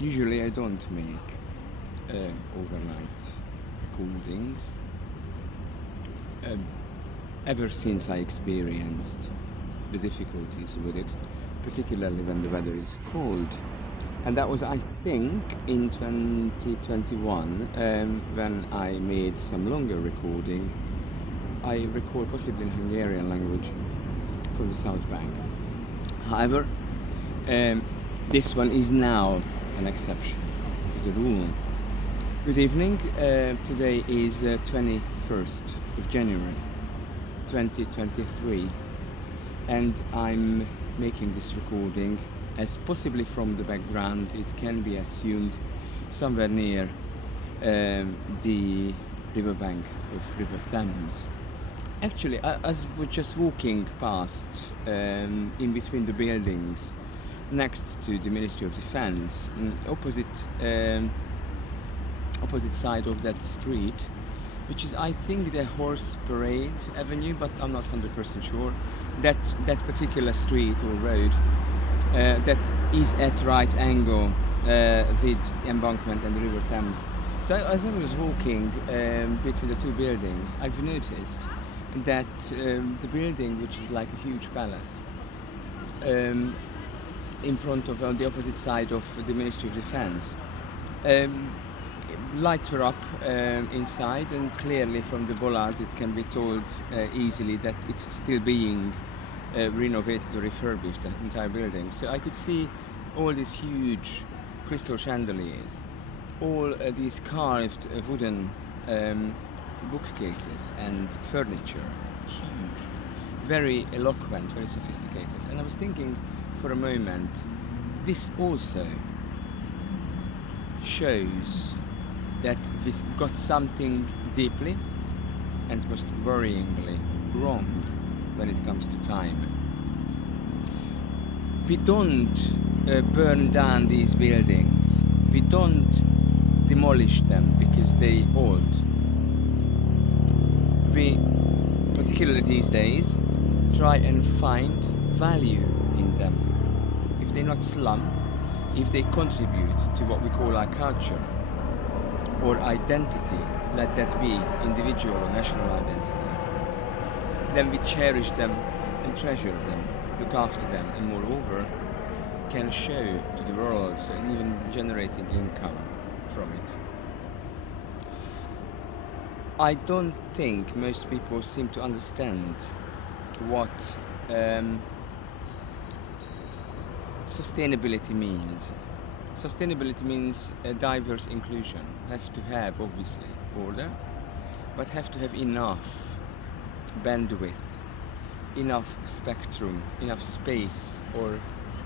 Usually I don't make overnight recordings. Um, Ever since I experienced the difficulties with it, particularly when the weather is cold. And that was, I think, in 2021 when I made some longer recording. I record possibly in Hungarian language from the South Bank. However, um, this one is now an exception to the rule. Good evening. Today is 21st of January 2023, and I'm making this recording as possibly from the background it can be assumed somewhere near the riverbank of River Thames. Actually, as we're just walking past in between the buildings next to the Ministry of Defense, opposite side of that street, which is, I think, the Horse Parade Avenue, but I'm not 100% sure. That particular street or road that is at right angle with the embankment and the River Thames. So as I was walking between the two buildings, I've noticed that the building, which is like a huge palace, in front of, on the opposite side of the Ministry of Defense, um, lights were up inside, and clearly from the bollards it can be told easily that it's still being renovated or refurbished, the entire building. So I could see all these huge crystal chandeliers, all these carved wooden bookcases and furniture, huge, very eloquent, very sophisticated. And I was thinking for a moment, this also shows that we've got something deeply and most worryingly wrong when it comes to time. We don't burn down these buildings. We don't demolish them because they're old. We, particularly these days, try and find value in them. If they're not slum, if they contribute to what we call our culture or identity, let that be individual or national identity, then we cherish them and treasure them, look after them, and moreover can show to the world, so even generating income from it. I don't think most people seem to understand what sustainability means. Sustainability means a diverse inclusion. Have to have, obviously, order, but have to have enough bandwidth, enough spectrum, enough space, or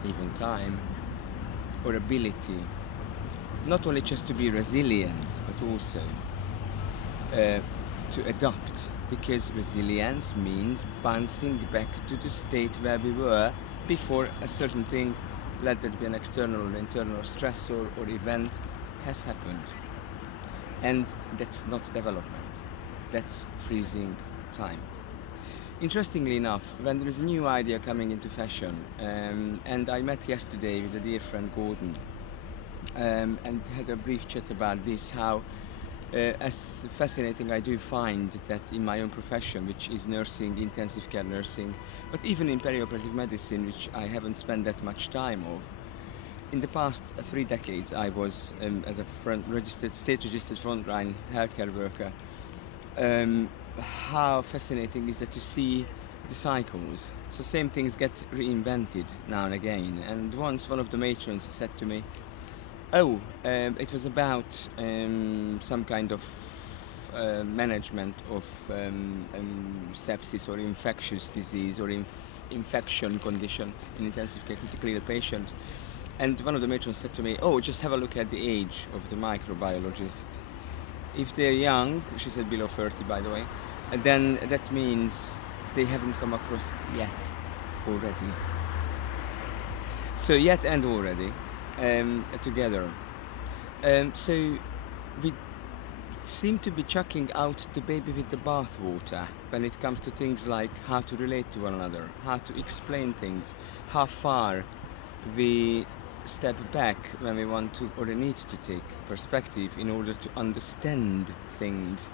even time, or ability, not only just to be resilient, but also to adapt, because resilience means bouncing back to the state where we were before a certain thing, let that be an external or internal stressor or event, has happened. And that's not development, that's freezing time. Interestingly enough, when there is a new idea coming into fashion, and I met yesterday with a dear friend Gordon, and had a brief chat about this, how as fascinating I do find that in my own profession, which is nursing, intensive care nursing, but even in perioperative medicine, which I haven't spent that much time of, in the past 3 decades I was, as a state-registered frontline healthcare worker. How fascinating is that to see the cycles. So same things get reinvented now and again. And once one of the matrons said to me, it was about some kind of management of sepsis or infectious disease or infection condition in intensive care, critically ill patient. And one of the matrons said to me, just have a look at the age of the microbiologist. If they're young, she said below 30 by the way, then that means they haven't come across yet already. So yet and already. Together. So we seem to be chucking out the baby with the bathwater when it comes to things like how to relate to one another, how to explain things, how far we step back when we want to or need to take perspective in order to understand things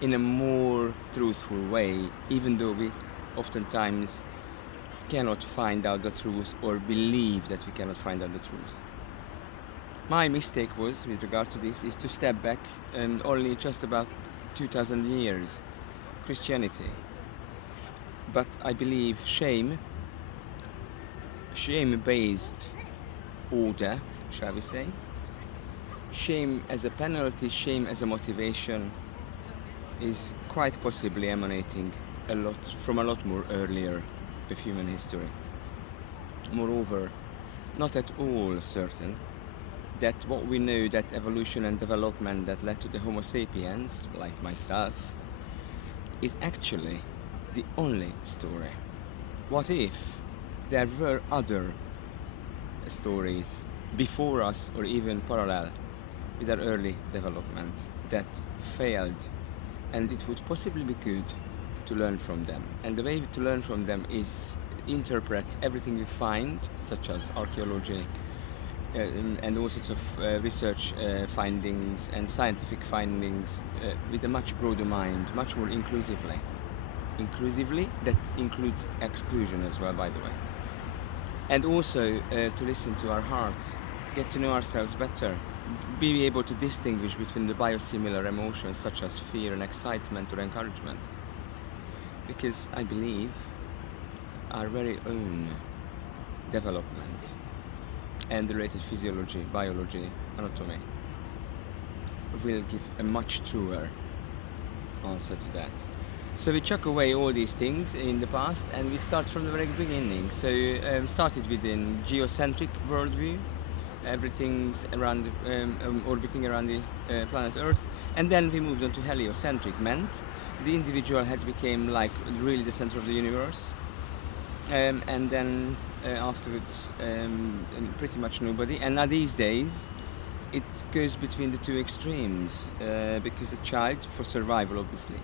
in a more truthful way, even though we oftentimes cannot find out the truth or believe that we cannot find out the truth. My mistake was, with regard to this, is to step back and only just about 2000 years Christianity. But I believe shame-based order, shall we say, shame as a penalty, shame as a motivation, is quite possibly emanating from a lot more earlier of human history. Moreover, not at all certain that what we know, that evolution and development that led to the Homo sapiens, like myself, is actually the only story. What if there were other stories before us or even parallel with our early development that failed, and it would possibly be good to learn from them? And the way to learn from them is interpret everything we find, such as archaeology, and all sorts of research findings and scientific findings with a much broader mind, much more inclusively. That includes exclusion as well, by the way. And also to listen to our hearts, get to know ourselves better, be able to distinguish between the biosimilar emotions such as fear and excitement or encouragement. Because I believe our very own development and the related physiology, biology, anatomy will give a much truer answer to that. So we chuck away all these things in the past and we start from the very beginning. So started within geocentric worldview, everything's around orbiting around the planet Earth, and then we moved on to heliocentric, meant the individual had became like really the center of the universe, and then afterwards pretty much nobody. And now these days it goes between the two extremes, because a child, for survival obviously,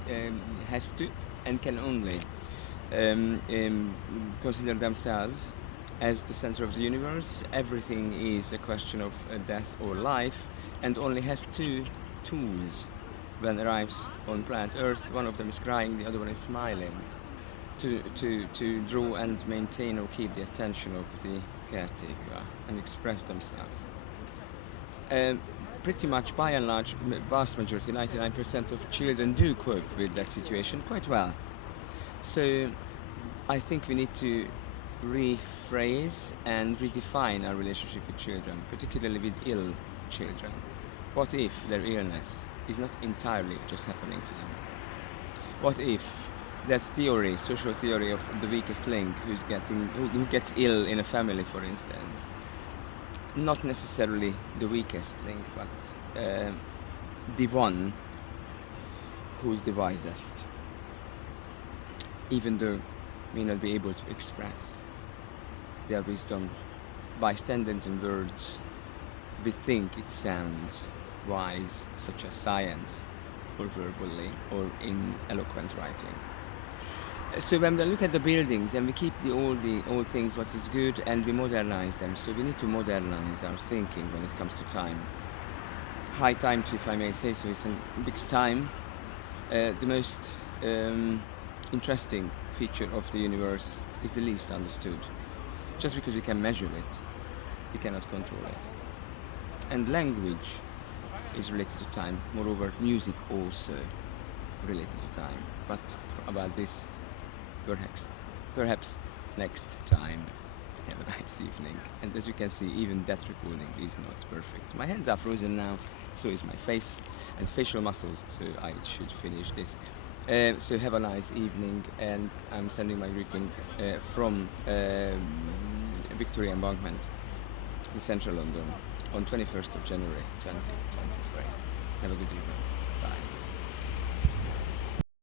has to and can only consider themselves as the center of the universe. Everything is a question of death or life, and only has two tools when arrives on planet Earth. One of them is crying, the other one is smiling, to draw and maintain or keep the attention of the caretaker and express themselves. Pretty much, by and large, vast majority, 99% of children do cope with that situation quite well. So I think we need to rephrase and redefine our relationship with children, particularly with ill children. What if their illness is not entirely just happening to them? What if that theory, social theory of the weakest link, who gets ill in a family, for instance, not necessarily the weakest link, but the one who's the wisest, even though may not be able to express their wisdom by standards and words we think it sounds wise, such as science, or verbally, or in eloquent writing. So when we look at the buildings and we keep the old things, what is good, and we modernize them, so we need to modernize our thinking when it comes to time. High time to, if I may say so, because time, the most interesting feature of the universe, is the least understood. Just because we can measure it, we cannot control it. And language is related to time. Moreover, music also related to time. But about this, perhaps next time. Have a nice evening. And as you can see, even that recording is not perfect. My hands are frozen now, so is my face and facial muscles, so I should finish this. So have a nice evening, and I'm sending my greetings from Victoria Embankment in central London on 21st of January 2023. Have a good evening.